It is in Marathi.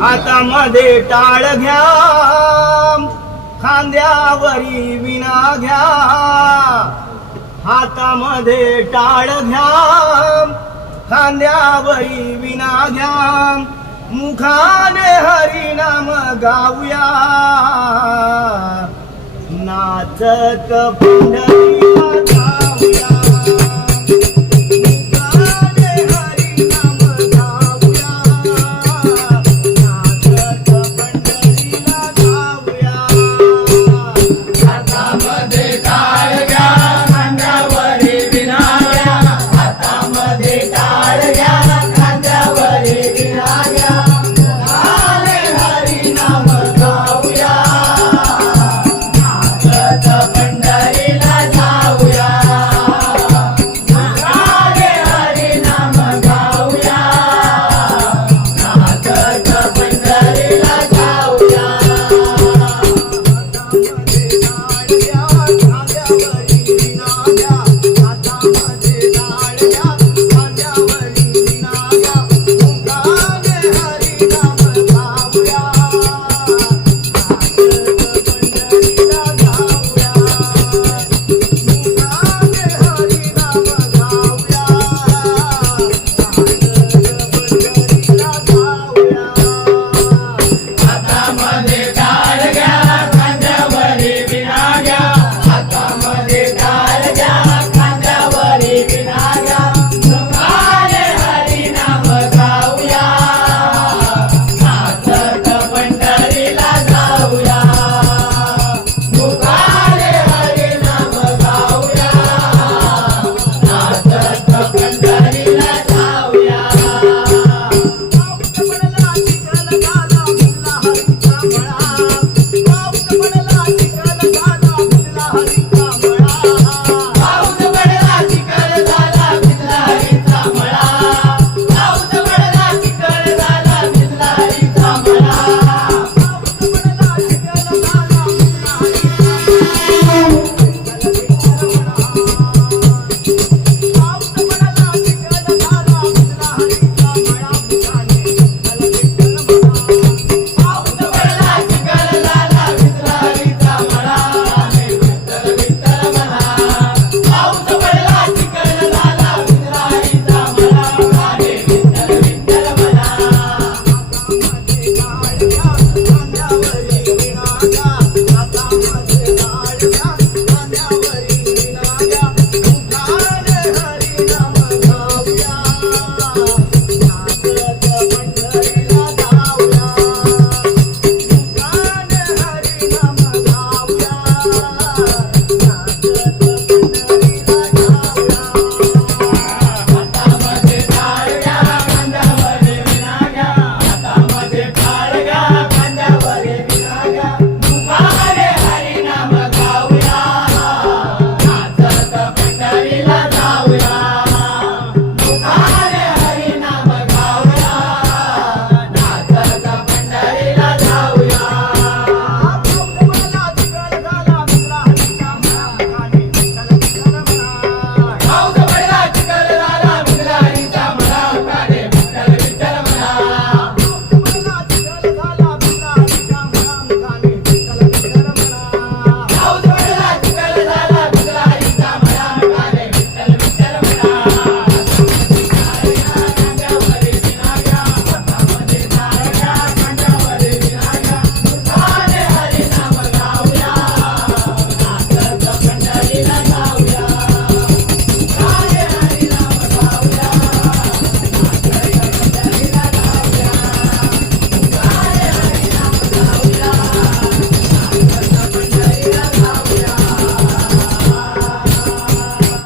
हातामध्ये टाळ घ्या. खांद्यावरी विना घ्या. हातामध्ये टाळ घ्या. खांद्यावरी विना घ्या. मुखाने हरिनाम गाऊया. नाचत पंढर